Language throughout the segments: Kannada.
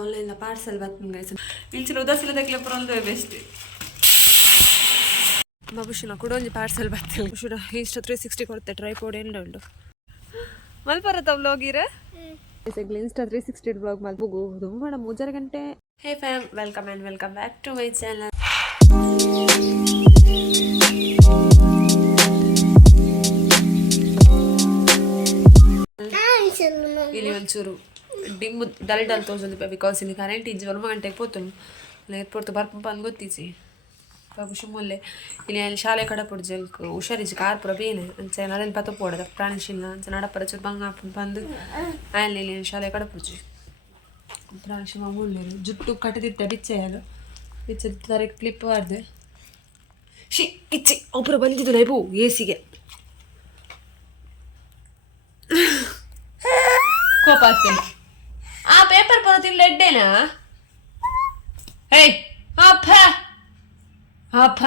ಆನ್ಲೈನ್ ಪಾರ್ಸಲ್ ಬರ್ತಂಗ ಇಂಚಿನ ಉದಾಸಿಲ್ಲದಕ್ಕೆಲ್ಲ ಪುರಂದು ಬೆಸ್ಟ್ ಬಾಬುಶಿನ ಕೂಡ ಒಂದು ಪಾರ್ಸಲ್ ಬರ್ತಿಲ್ಲ ಶುಡ ಇನ್ಸ್ಟಾ 360 ಕೊಡುತ್ತೆ ಟ್ರೈಪೋಡ್ ಎಂಡ ಉಂಟು ಮಲ್ಪರತ್ತ ವ್ಲಾಗಿರ ಇನ್ಸ್ಟಾ 360 ವ್ಲಾಗ್ ಮಲ್ಪುಗು ತುಂಬ ಮೂಜರ ಗಂಟೆ hey fam welcome and welcome back to my channel. ಇಲ್ಲಿ ಒಂಚೂರು ಡಿಮ್ ಡಲ್ ತೋರಿಸೋದು ಬಿಕಾಸ್ ಇಲ್ಲಿ ಕರೆಂಟ್ ಇಜ್ಜಿ 1 ಗಂಟೆಗೆ పోతాను లేకపోతే ಬರ್ಪ ಅಂತ ಗೊತ್ತಿಸಿ ಬಾಬು ಶಿಮುಲ್ಲೆ ಇಲ್ಲಿ ಅಲ್ಲಿ ಶಾಲೆ ಕಡೆ ಪುಡ್ಜಲ್ಕು ಹುಷಾರಿಜಿ ಕಾರ್ ಪುರ ಬೇನೆ ಅಂಚೆ ಅದನ್ನು ಪತ್ತ ಪೋಡದ ಪ್ರಾಣಿಶಿಲ್ಲ ಅಂಚೆ ನಡಪರ ಚೂರು ಬಂಗ ಹಾಕೊಂಡು ಬಂದು ಅಲ್ಲಿ ಇಲ್ಲಿ ಶಾಲೆ ಕಡೆ ಪುಡ್ಜಿ ಪ್ರಾಣಿಶಿ ಮುಳ್ಳೇರು ಜುಟ್ಟು ಕಟ್ಟಿದಿತ್ತೆ ಬಿಚ್ಚೆಯಲು ಬಿಚ್ಚದ ತರಕ್ಕೆ ಕ್ಲಿಪ್ ಮಾಡಿದೆ ಶಿ ಇಚ್ಚಿ ಒಬ್ಬರು ಬಂದಿದ್ದು ಲೈಬು ಎಸಿಗೆ ಕೋಪ ಆಗ್ತೇನೆ ಆ ಪೇಪರ್ ಬರೋದಿಲ್ಲ ಎಡ್ಡೇನಾ ಹೇ ಅಪ್ಪ ಅಪ್ಪ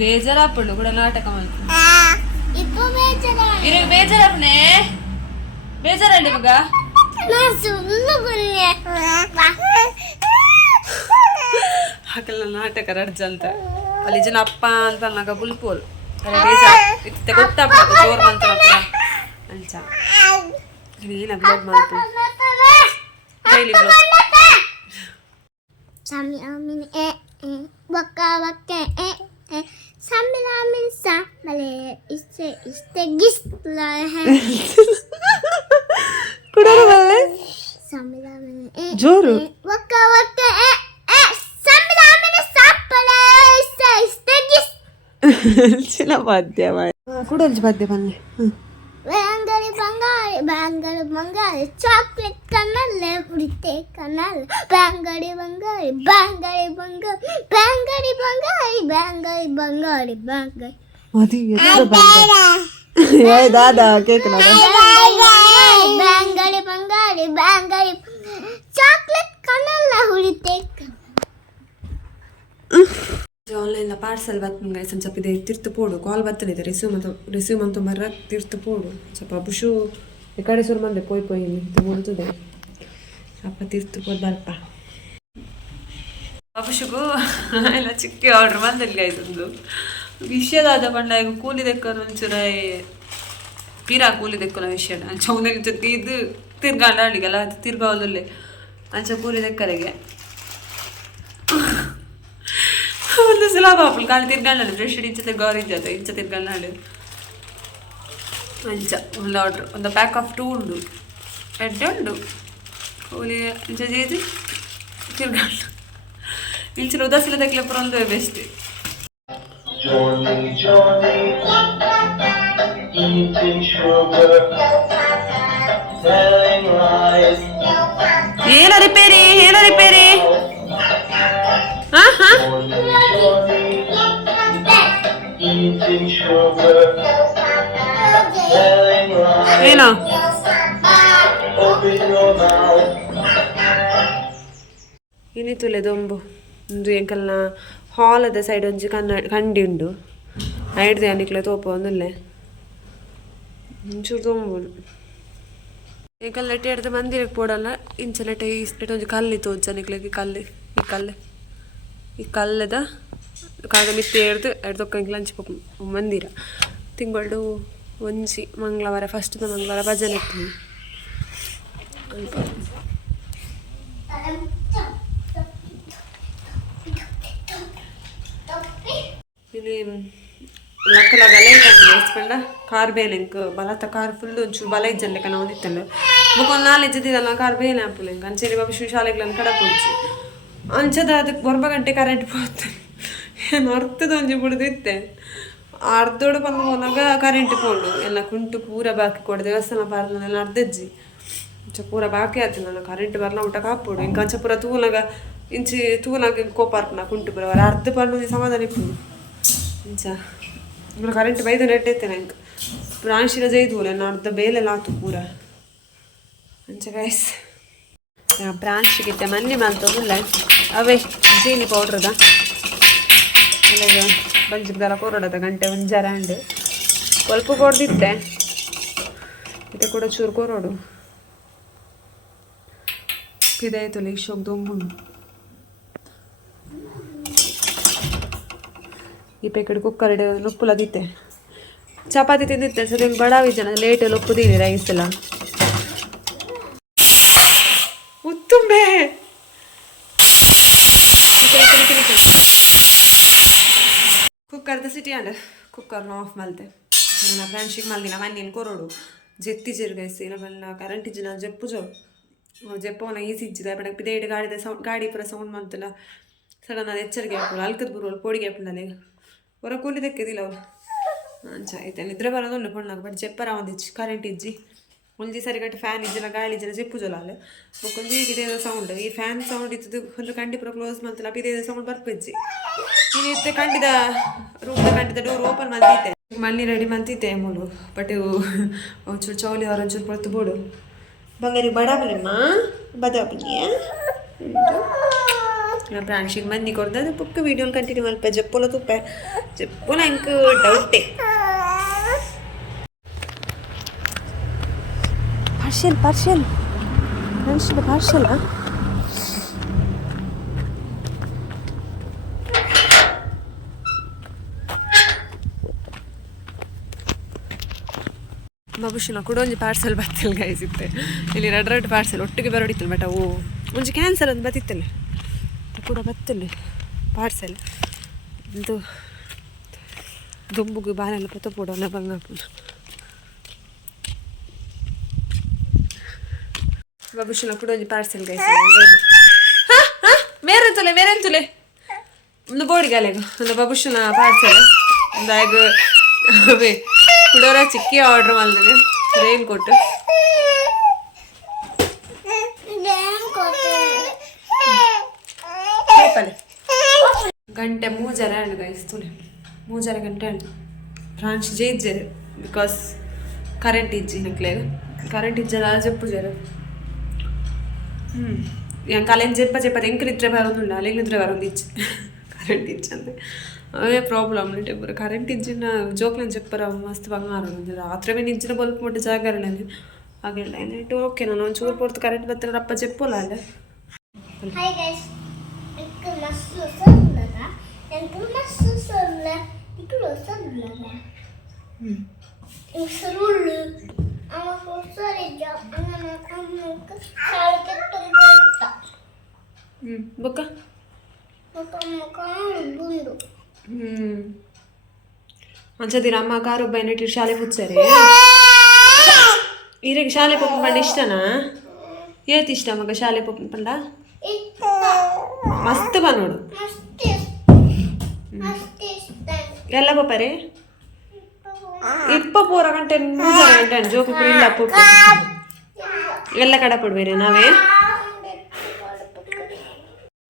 ಬೇಜಾರಪ್ಪಳು ಕೂಡ ನಾಟಕ ಮಾಡ್ತೀನಿ ಬೇಜಾರಪ್ಪನೇ ಬೇಜಾರಲ್ಲಿ ಮಗ ಹಾಕಲ್ಲ ನಾಟಕ ರಡ್ಜ ಅಂತ ಅಲ್ಲಿ ಜನ ಅಪ್ಪ ಅಂತ ನಾಗ ಬುಲ್ಪೋಲ್ ಬೇಜಾರು ಗೊತ್ತಾಗ್ತದೆ ಜೋರ್ ಬಂತ ಅಂಚ ಏನ ಬ್ಲಾಗ್ ಮಾಡ್ತೀನಿ daily blog Samiramin waka waka Samiramin samale iste gisla hai ಕುಡರ ಬಲ್ಲೆ Samiramin ಜೋರು waka waka Samiramin sapale iste gis ಚಿಲ ಬಾದ್ಯ ಕುಡಲ್ಜಿ ಬಾದ್ಯ ಬನ್ನಿ Bangari bangari chocolate kanalle urite kanalle bangari bangari ಮದಿ ಎದರ ಬಂದ ಏ ದಾದಾ ಕೇಕ್ ನಾ bangari chocolate kanalle urite online parcel ಬರ್ತಂಗ ಸ್ವಲ್ಪ ಇದೆ ತಿರ್ತು ಪೋಡು ಕಾಲ್ ಬರ್ತಲಿದೆ ರಿಸೀವ್ ಅಂತ ಮರ ತಿರ್ತು ಪೋಡು ಸ್ವಲ್ಪ ಬುಷು ಈ ಕಡೆ ಸುರು ಮಂದೆ ಪೋಯ್ ಇಲ್ಲಿ ಮುಳ್ತದೆ ಸ್ವಲ್ಪ ತಿರ್ತು ಪೋದು ಬರ್ಪ ಬಬುಷುಗೂ ಎಲ್ಲ ಚಿಕ್ಕ ಆರ್ಡ್ರ್ ಬಂದಲ್ಲಿ ಆಯ್ತಂದು ವಿಷಯದಾದ ಪಂಡ ಕೂಲಿ ದೆಕ್ಕನು ಒಂಚೂರ ಪೀರಾ ಕೂಲಿ ದೆಕ್ಕನ ವಿಷಯ ಚೌನಲ್ಲಿ ಜೊತೆ ಇದು ತಿರ್ಗಾಂಡ ಅಡಿಗೆಲ್ಲ ಅದು ತಿರ್ಗಾವಲ್ಲೇ ಅಂಚ ಕೂಲಿ ದೆಕ್ಕರಿಗೆ ಒಂದು ಸಲ ಬಾಪುಲ್ ಕಾಲು ತಿರ್ಗಾಂಡು ಬ್ರಷ್ ಇಂಚ ತಿರ್ಗವ್ರು ಇಂಚ ತಿರ್ಗಾಂಡು ಅಂಚ ಒಂದು ಆರ್ಡ್ರ್ ಒಂದು ಪ್ಯಾಕ್ ಆಫ್ 2 ಉಂಡು ಎಡ್ಡೆ ಉಂಡು ಕೂಲಿ ಇಂಚ చేసి ತಿರ್ಗಾಂಡು ಇಂಚಿನ ಉದಾಸಿಲ್ಲದಕ್ಕೆಲ್ಲ ಪುರಂದು ಬೆಸ್ಟ್ ಏನ ರಿಪೇರಿ ಏನೋ ಇನ್ನಿತುಲೆ ದೊಂಬು ಒಂದು ಎಂಕಲ್ನ ಹಾಲದ ಸೈಡ್ ಒಂಜಿ ಕಂಡಿ ಉಂಡು ಐಡ್ದೆ ಅನಿಕ್ಲೆ ತೋಪ ಒಂದುಲ್ಲೆ ಒಂಚೂರು ತೊಂಬುಡು ಎಂಕಲ್ ನೆಟ್ಟೆ ಹಿಡ್ದು ಮಂದಿರಕ್ಕೆ ಪೋಡಲ್ಲ ಇಂಚ ನೆಟ್ಟೆ ಇಷ್ಟು ಒಂಜಿ ಕಲ್ಲಿತ್ತು ಒಜ್ಜನಿಕ್ಲೆಗೆ ಈ ಕಲ್ಲದ ಕಾಗ ಮಿತ್ತೆ ಹಿಡ್ದು ಹಿಡ್ದೊಕ್ಕಂಗೆ ಲಂಚ್ ಮಂದಿರ ತಿಂಗಳು ಒಂಜಿ ಮಂಗಳವಾರ ಫಸ್ಟ್ ಮಂಗಳವಾರ ಭಜನೆ ಇರ್ತೀನಿ ಇಲ್ಲಿ ಲಕ್ಕಲ ಗಲೆ ಬೇಯಿಸ್ಕೊಂಡ ಕಾರ್ ಬೇನೆಂಕ್ ಬಲತ ಕಾರ್ ಫುಲ್ ಒಂಚೂರು ಬಲ ಇಜ್ಜನ್ಲೆಕ್ಕ ನಾವು ಒಂದಿತ್ತಲ್ಲ ಮುಖೊಂದು 4 ಇಜ್ಜದಿದ್ದಲ್ಲ ಕಾರ್ ಬೇನೆ ಹಾಪುಲೆಂಕ ಅಂಚೆಲಿ ಬಾಬು ಶಾಲೆಗಳನ್ನು ಕಡಪುಂಚು ಅಂಚದ ಅದಕ್ಕೆ 1 ಗಂಟೆ ಕರೆಂಟ್ ಹೋಗ್ತದೆ ಏನು ಅರ್ಥದ ಒಂಜಿ ಬಿಡ್ದಿತ್ತೆ ಅರ್ಧೋಡು ಬಂದು ಹೋದಾಗ ಕರೆಂಟ್ ಪೋಂಡು ಎಲ್ಲ ಕುಂಟು ಪೂರ ಬಾಕಿ ಕೊಡು ದೇವಸ್ಥಾನ ಪಾರ್ಲೆಲ್ಲ ಅರ್ಧಜ್ಜಿ ಇಂಚ ಪೂರ ಬಾಕಿ ಆಯ್ತು ನಾನು ಕರೆಂಟ್ ಬರಲ ಊಟ ಕಾಪೋಡು ಇಂಕ ಅಂಚ ಪೂರ ತೂನಾಗ ಕೋಪಾರ್ಪನ ಕುಂಟು ಪೂರ ಅವರ ಅರ್ಧ ಪರ್ನು ಸಮಾಧಾನ ಇಪ್ಪು ಇಂಚ ఇప్పుడు కరెంట్ బయట నెట్టేస్తాను ఇంక ప్రాణశీల చేయదు నా అర్ధ ಬೇಲೆ ಲಾತು ಪೂರ ಅಂಚ ಗೈಸ್ ಪ್ರಾಣಿಗೆ ಮನ್ನಿ ಮಾಡ್ತೋದಿಲ್ಲ ಅವೇ ಜೀನಿ ಪೌಡ್ರದ ಅಲ್ಲ ಬಂಜಿಗ್ದಲ್ಲ ಕೊರಡದ ಗಂಟೆ ಒಂದು ಜರಾಂಡ್ ಸ್ವಲ್ಪ ಕೊಡ್ದಿತ್ತೆ ಇದು ಕೂಡ ಚೂರು ಕೊರೋಡು ಇದಾಯ್ತು ಇಷ್ಟೊಂದು ದೊಂಬುಂಡು ಈ ಪ್ಯಾಕೆಟ್ ಕುಕ್ಕರ್ಡ್ ಲೊಪ್ಪುಲದಿತ್ತೆ ಚಪಾತಿ ತಿಂದಿತ್ತೆ ಸರಿ ಬಡಾವಿ ಜನ ಲೇಟ್ ಲೊಪ್ಪುದೀನಿ ರೈಸ್ ಎಲ್ಲ ಉತ್ತುಂಬೆ ಕುಕ್ಕರ್ದ ಸಿಟಿ ಅಂಡ್ ಕುಕ್ಕರ್ನ ಆಫ್ ಮಲ್ತೆ ನನ್ನ ಫ್ರೆಂಡ್ಶಿಪ್ ಮಲ್ದಿನ ಮಣ್ಣಿನ ಕೊರೋಡು ಜೆತ್ತಿ ಜೆರ್ಗೈಸಿ ಇಲ್ಲ ಕರೆಂಟ್ ಇಜ್ಜಿನ ಜಪ್ಪು ಜಪ್ಪವನ ಈಸಿ ಇಜ್ಜಿದ ಬಡ ಪಿದೇಟ್ ಗಾಡಿದ ಸೌಂಡ್ ಗಾಡಿ ಪುರ ಸೌಂಡ್ ಮಂತಲ್ಲ ಸಡನ್ ಅದು ಎಚ್ಚರಿಕೆ ಹಾಕೋಳು ಅಲ್ಕದ ಬರುವಳು ಪೋಡಿಗೆ ಹಾಕೊಂಡಲ್ಲ ಈಗ ಹೊರ ಕೂಲಿ ದಕ್ಕಿದಿಲ್ಲ ಅವಳು ಅಂಚ ಆಯ್ತು ನಿದ್ರೆ ಬರೋದು ಪಣ್ಣಾಗ ಬಟ್ ಜಪ್ಪರ ಒಂದಿಚ್ಚಿ ಕರೆಂಟ್ ಇಜ್ಜಿ ಒಂಜಿ ಸರಿ ಗಟ್ಟಿ ಫ್ಯಾನ್ ಇಜ್ಜಿನ ಗಾಳಿ ಇಜ್ಜಿನ ಜಪ್ಪು ಜೊಲ ಅಲ್ಲ ಬೊಕ್ಕೊಂದು ಇದೇದ ಸೌಂಡ್ ಈ ಫ್ಯಾನ್ ಸೌಂಡ್ ಇತ್ತು ಒಂದು ಕಂಡಿ ಪುರ ಕ್ಲೋಸ್ ಮಂತಲ್ಲ ಇದೇದ ಸೌಂಡ್ ಬರ್ಪಿಜ್ಜಿ ನೀನು ಇತ್ತೆ ಕಂಡಿದ ರೂಮ್ದ ಕಂಡಿದ ಡೋರ್ ಓಪನ್ ಮಾಡ್ತಿದ್ದೆ ಮಣ್ಣಿ ರೆಡಿ ಮಾಡ್ತಿದ್ದೆ ಮೂಳು ಬಟ್ ಒಂಚೂರು ಚೌಲಿ ಅವ್ರು ಒಂಚೂರು ಪೊರ್ತು ಬೋಡು ಬಂಗಾರಿ ಬಡಾಬಲಮ್ಮ ಬದಾಬಲಿಯ ಪ್ರಾಣಿಗೆ ಮನ್ನಿ ಕೊಡ್ದು ಪುಕ್ಕ ವೀಡಿಯೋನ ಕಂಟಿನ್ಯೂ ಮಲ್ಪ ಜಪ್ಪುಲ ತುಪ್ಪ ಜಪ್ಪುಲ ಇಂಕ ಡೌಟೇ ಪಾರ್ಷಲ್ ಪಾರ್ಷಲ್ ಬಾಬುಶಿನ ಕೂಡ ಒಂದು ಪಾರ್ಸಲ್ ಬರ್ತಿಲ್ಲ ಗಾಯಿಸಿತ್ತೆ ಇಲ್ಲಿ ಎರಡು ಪಾರ್ಸಲ್ ಒಟ್ಟಿಗೆ ಬರೋಡಿತ್ತಲ್ಲ ಬಟ್ ಅವು ಒಂಜಿ ಕ್ಯಾನ್ಸಲ್ ಅಂತ ಬತ್ತಿತ್ತಲ್ಲ ಕೂಡ ಬತ್ತಿಲ್ಲ ಪಾರ್ಸಲ್ ಇದು ದುಂಬುಗು ಬಾನೆಲ್ಲ ಪೊತ್ತ ಪೋಡೋಲ್ಲ ಬಂಗಾಪು ಬಾಬುಶಿನ ಕೂಡ ಒಂದು ಪಾರ್ಸಲ್ ಗಾಯಿಸಿ ಮೇರೆಂತುಲೆ ಒಂದು ಬೋಡಿಗಾಲೆಗು ಒಂದು ಬಾಬುಶಿನ ಪಾರ್ಸಲ್ ಒಂದು ಆಗ ಕುಡೋರ ಚಿಕ್ಕಿ ಆರ್ಡ್ರ್ ಮಾಡಿದ್ರೆ ರೇನ್ ಕೊಟ್ಟು ಗಂಟೆ ಮೂಜರ ಹಣ್ಣು ಗಾಯಿಸ್ತುಲೆ ಮೂಜರ ಗಂಟೆ ಹಣ್ಣು ಫ್ರಾನ್ಸ್ ಜೇಜ್ಜರು ಬಿಕಾಸ್ ಕರೆಂಟ್ ಇಜ್ಜಿ ನಕ್ಲೆಗ ಕರೆಂಟ್ ಇಜ್ಜಲ್ಲ ಜಪ್ಪು ಜರ ಕಾಲೇಜ್ ಜೆಪ್ಪ ಹೆಂಗೆ ನಿದ್ರೆ ಬರೋದಿಲ್ಲ ಅಲ್ಲಿಗೆ ನಿದ್ರೆ ಬರೋದು ಇಜ್ಜಿ ಕರೆಂಟ್ ಇಜ್ಜಿ ಅಂದರೆ ಅವೇ ಪ್ರಾಬ್ಲಮ್ ಇಬ್ಬರು ಕರೆಂಟ್ ಇಜ್ಜಿನ ಜೋಕ್ಲನ್ చెప్పರ ಮಸ್ತ್ ಬಂಗಾರ ರಾತ್ರಿ ಮೇಲೆ ಇಜ್ಜಿನ ಬಲ್ಪ್ ಮುಟ್ಟಿ ಜಾಗರಣೆ ಹಾಗೆಲ್ಲ ಏನಿಟ್ಟು ಓಕೆ ನಾನು ಒಂದು ಚೂರು ಪೊರ್ತು ಕರೆಂಟ್ ಬರ್ತಾರೆ ರಪ್ಪ చెప్పಲ್ಲ ಅಲ್ಲ ಹಾಯ್ ಗೈಸ್ എനിക്ക് മസ്തു സല്ലല എനിക്ക് മസ്തു സല്ല ഇക്ലോ സല്ലല ഇസ്റുള്ള അമ്മ ഫോസറിജ അങ്ങനെ അമ്മക്ക് സാലത്തെ തുമ്പുത്ത ಬೊಕ್ಕ ಅಮ್ಮ ಬಂದು ಅಂಚದಿನ ಅಮ್ಮ ಕಾರು ಬೈನಟ್ಟಿ ಶಾಲೆ ಪುಚ್ಚರೆ ಈರೆಗೆ ಶಾಲೆ ಪಪ್ಪನ ಪಂಡ ಇಷ್ಟನಾ ಏತ್ ಇಷ್ಟ ಮಗ ಶಾಲೆ ಪಪ್ಪನ ಪಂಡ ಮಸ್ತ್ ಬಾ ನೋಡು ಎಲ್ಲ ಪಪ್ಪರೆ ಇಪ್ಪ ಪೂರ ಗಂಟೆ 3 ಗಂಟೆ ಜೋಕು ಇಲ್ಲ ಪುಪ್ಪ ಎಲ್ಲ ಕಡ ಪಡ್ಬೇರೆ ನಾವೇ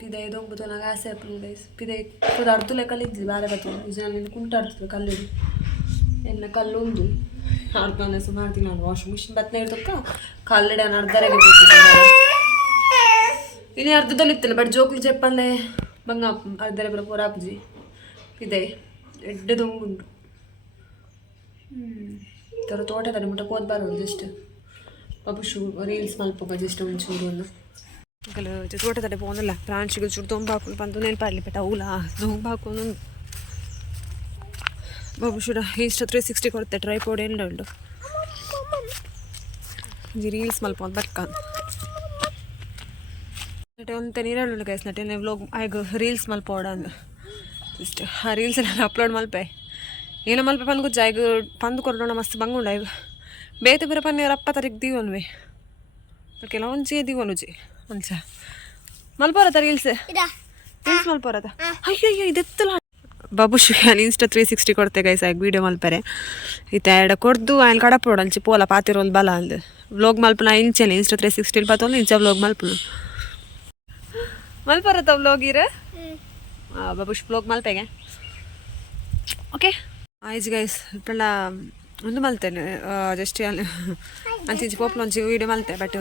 ಪಿದೈ ದೊಂಬುದು ನನಗೆ ಆಸೆ ಆಪಲ್ ಗೈಸ್ ಪಿದೈ ಪುದ ಅರ್ಧುಲೆ ಕಲ್ಲಿದ್ದಿ ಬಾರೆ ಬತ್ತು ನಿಜನಲ್ಲಿ ಕುಂಟಾಡ್ತದೆ ಕಲ್ಲು ಎಲ್ಲ ಕಲ್ಲು ಉಂದು ಅರ್ಧನೆ ಸುಮಾರು ದಿನ ನಾನು ವಾಷಿಂಗ್ ಮಿಷಿನ್ ಬತ್ತನೆ ಇರ್ತಕ್ಕ ಕಲ್ಲಡೆ ನಾನು ಅರ್ಧರೆಗೆ ಹೋಗ್ತಿದ್ದೆ ಇನ್ನು ಅರ್ಧದಲ್ಲಿ ಇತ್ತಲ್ಲ ಬಟ್ ಜೋಕ್ಲಿ చెప్పండి ಬಂಗ ಅರ್ಧರೆ ಬರ ಪೂರ ಅಪ್ಜಿ ಪಿದೈ ಎಡ್ಡ ದೊಂಬುಂಡು ತರ ತೋಟದಲ್ಲಿ ಮುಟ್ಟ ಕೋದ್ ಬರೋದು ಜಸ್ಟ್ ಪಪುಶು ರೀಲ್ಸ್ ಮಲ್ಪ ಜಸ್ಟ್ ಒಂಚೂರು ಅನ್ನು ತೋಟದಲ್ಲಿ പോകുന്നില്ല ಪ್ರಾಣಿಗಳು ಚೂರು ತೊಂಬಾಕೊಂಡು ಬಂದು ನೆನಪಾಡಲಿ ಬಟ್ ಅವಲ ತೊಂಬಾಕೊಂಡು ಬಾಬುಶೂಡ ಇಷ್ಟ 360 ಕೊಡುತ್ತೆ ಟ್ರೈಪೋಡ್ ಎಲ್ಲ ಉಂಟು ರೀಲ್ಸ್ ಮಲ್ಪ ಒಂದು ಬಕ್ಕ ನಟೆ ಒಂದು ನೀರುಳ್ಳು ಗೈಸ್ ನಟೆ ವ್ಲಾಗ್ ಆಗ ರೀಲ್ಸ್ ಮಲ್ಪೋಡ ಅಂದು ಇಷ್ಟು ಆ ರೀಲ್ಸ್ ಎಲ್ಲ ಅಪ್ಲೋಡ್ ಮಲ್ಪೆ ಏನೋ ಮಲ್ಪೆ ಪಂದು ಗುಜ್ಜ ಈಗ ಪಂದು ಕೊರೋಣ ಮಸ್ತ್ ಬಂಗುಂಡ ಈಗ ಬೇತೆ ಬೇರೆ ಪನ್ನೆ ರಪ್ಪ ತರಿಗೆ ದೀವನ್ವೆ ಕೆಲವೊಂದು ದೀವನುಜಿ ಅಂಚ ಮಲ್ಪೋರತ ರೀಲ್ಸ್ ಮಲ್ಪೋರತ ಅಯ್ಯಯ್ಯೋ ಇದೆತ್ತಲ್ಲ ಬಾಬುಶು ಇನ್ಸ್ಟಾ 360 ಕೊಡ್ತೆ ಗೈಸ್ ಆಗ ವೀಡಿಯೋ ಮಲ್ಪರೆ ಈತ ಎಡ ಕೊಡ್ದು ఆయన ಕಡಪೋಡು ಅಂಚಿ ಪೋಲ ಪಾತಿರೋಲ್ ಬಲ ಅಂದು ವ್ಲಾಗ್ ಮಲ್ಪನ ಇಂಚೆಲ್ಲ ಇನ್ಸ್ಟಾ 360 ಪಾತೊಂದು ಇಂಚ ವ್ಲಾಗ್ ಮಲ್ಪನು ಮಲ್ಪೋರತ ವ್ಲಾಗ್ ಇರ ಬಾಬುಶ್ ವ್ಲಾಗ್ ಮಲ್ಪೆಗೆ ಓಕೆ ಆಯ್ತು ಗೈಸ್ ಇಪ್ಪೆಲ್ಲ ಒಂದು ಮಲ್ತೇನೆ ಜಸ್ಟ್ ಅಂಚಿ ಪೋಪ್ಲ ಒಂಚಿ ವೀಡಿಯೋ ಮಲ್ತೆ ಬಟ್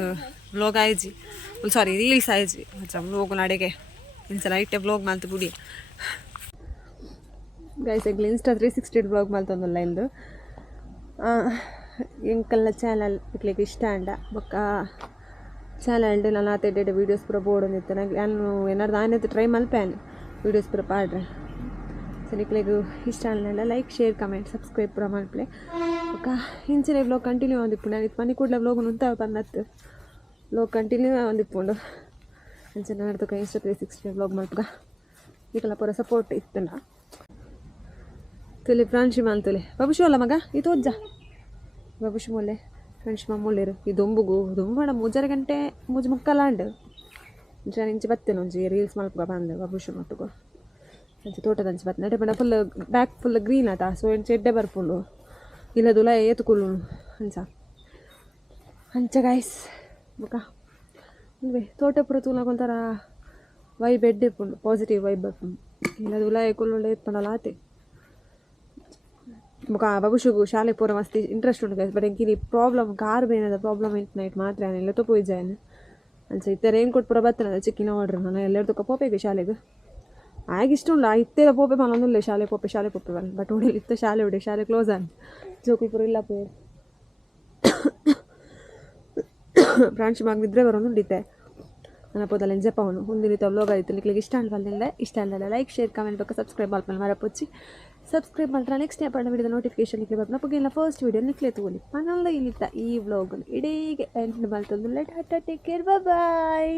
ವ್ಲಾಗ್ ಆಯ್ಜಿ ಸಾರಿ ರೀಲ್ಸ್ ಆಯ್ಜಿ ವ್ಲಾಗ್ ನಡೆಗೆ ಇಂಚ ನೈಟೆ ವ್ಲಾಗ್ ಮಲ್ತು ಬುಡಿ ಗೈಸ್ ಎಗ್ಲಿ ಇನ್ಸ್ಟಾ 360 ಬ್ಲಾಗ್ ಮಲ್ತೊಂದುಲ್ಲ ಇಂದು ಎಂಕಲ್ನ ಚಾನಲ್ ಇಕ್ಲಿಕ್ಕೆ ಇಷ್ಟ ಅಂಡ ಬೊಕ್ಕ ಚಾನಲ್ ನಾನು ಆತೆಡ್ಡೆ ವೀಡಿಯೋಸ್ ಪೂರ ಬೋಡೊಂದಿತ್ತು ನಾನು ಏನಾರು ನಾನೈತೆ ಟ್ರೈ ಮಲ್ಪೇನೆ ವೀಡಿಯೋಸ್ ಪೂರ ಪಾಡ್ರೆ ಸರಿ ಇಕ್ಲಿಗೆ ಇಷ್ಟ ಅಲ್ಲ ಲೈಕ್ ಶೇರ್ ಕಮೆಂಟ್ ಸಬ್ಸ್ಕ್ರೈಬ್ ಪೂರ ಮಲ್ಪಲೆ ಬೊಕ್ಕ ಇಂಚಿನ ಬ್ಲಾಗ್ ಕಂಟಿನ್ಯೂ ಒಂದಿಪ್ಪು ನಾನು ಮನೆ ಕೂಡಲೇ ಬ್ಲಾಗ್ ಉಂತ ಬಂದತ್ತು ಬ್ಲಾಗ್ ಕಂಟಿನ್ಯೂ ಒಂದಿಪ್ಪುಂಡು ಅಂಚೆ ನಾಡ್ದಕ್ಕೆ ಇನ್ಸ್ಟಾ 360 ಬ್ಲಾಗ್ ಮಲ್ಪಗ ಈಗೆಲ್ಲ ಪೂರ ಸಪೋರ್ಟ್ ಇತ್ತಲ್ಲ ತುಲಿ ಫ್ರಾನ್ಶಿಮ ಅಂತಲೆ ಬಾಬುಶು ಅಲ್ಲ ಮಗ ಇದು ಅಜ್ಜ ಬಾಬುಶು ಮೊಲ್ಲೆ ಫ್ರಾನ್ಶಿಮ ಮೊಳ್ಳೆರು ಈ ದೊಂಬುಗು ದೊಂಬಣ 3 ಗಂಟೆ 3:45 ಅಂಡು ನಾನು ಇಂಚೆ ಬತ್ತೇನೆ ಒಂಜಿ ರೀಲ್ಸ್ ಮಲ್ಪಗ ಬಂದೆ ಬಾಬುಶು ಮತ್ತುಗು ಅಂಚೆ ತೋಟದಂಚೆ ಬತ್ತೆ ನಡೆ ಬಣ್ಣ ಫುಲ್ ಬ್ಯಾಕ್ ಫುಲ್ ಗ್ರೀನ್ ಆತ ಸೊ ಎಂಚೆ ಎಡ್ಡೆ ಬರ್ಪುಂಡು ಇಲ್ಲದುಲ ಏತುಕುಲು ಅಂಚ ಗೈಸ್ ಬೊಕ ಇಲ್ವೇ ತೋಟ ಪುರ ತೂಲಾಗೊಂಥರ ವೈಬ್ ಎಡ್ಡೆ ಪುಂಡು ಪಾಸಿಟಿವ್ ವೈಬ್ ಬರ್ಪುಂಡು ಇಲ್ಲದುಲ ಏಕುಲ್ಲು ಎತ್ಪಂಡಲ್ಲ ಆತೆ ಬೊಕ ಬಾಬುಶುಗು ಶಾಲೆ ಪೂರ ಮಸ್ತ್ ಇಂಟ್ರೆಸ್ಟ್ ಉಂಟು ಗೈಸ್ ಬಟ್ ಎಂಕಿನಿ ಪ್ರಾಬ್ಲಮ್ ಕಾರ್ ಬೇನದ ಪ್ರಾಬ್ಲಮ್ ಇತ್ತು ನೈಟ್ ಮಾತ್ರ ಎಲ್ಲ ತೊಪ್ಪು ಜಾಯನ್ ಅಂಚೆ ಇತ್ತೆ ರೇನ್ ಕೋಟ್ ಪೂರ ಬತ್ತನದ ಚಿಕ್ಕಿನ ಆರ್ಡ್ರ್ ನಾನು ಎಲ್ಲರ ತಕ್ಕ ಪೋಪೆಗೆ ಶಾಲೆಗೆ ಆಗ ಇಷ್ಟ ಉಂಡು ಇತ್ತೆಲ್ಲ ಪೋಪೆ ಮನೊಂದಿಲ್ಲ ಶಾಲೆ ಪೋಪೆ ಬಲ್ಲ ಬಟ್ ಹೊಡಿ ಇತ್ತ ಶಾಲೆ ಕ್ಲೋಸ್ ಆನ್ ಜೋಕುಲ್ ಪೂರ ಇಲ್ಲ ಪೋಯ್ ಫ್ರಾನ್ಶಿಮಾಗ ನಿದ್ರೆ ಬರೋಂದುಂಡಿತ್ತೆ ನನ್ನ ಪೋದಲ್ಲ ಎಂಜಪ್ಪವನು ಮುಂದಿನ ವ್ಲೋಗ್ ಆಯಿತು ನಿಕ್ಲಿಗೆ ಇಷ್ಟ ಅಲ್ಲ ಲೈಕ್ ಶೇರ್ ಕಮೆಂಟ್ ಬೇಕು ಸಬ್ಸ್ಕ್ರೈಬ್ ಮಾಡ್ಕೊಂಡು ಮರಪೊಚ್ಚಿ ಸಬ್ಸ್ಕ್ರೈಬ್ ಮಾಡ್ರೆ ನೆಕ್ಸ್ಟ್ ಟೈಪ್ ಮಾಡಿದ ನೋಟಿಫಿಕೇಶನ್ ನಿಕ್ಲೆ ಬರ್ಬೇಕು ನಪ್ಪಗಿಲ್ಲ ಫಸ್ಟ್ ವೀಡಿಯೋ ನಿಕ್ಲೆ ತಗೊಳ್ಳಿ ಮನಲ್ಲ ಇಲ್ಲಿತ್ತ ಈ ವ್ಲಾಗ್ ಇಡೀಗೆ ಎಂಡ್ ಮಾಡ್ತಂದು ಲೆಟ್ ಟೇಕ್ ಕೇರ್ ಬಾಯ್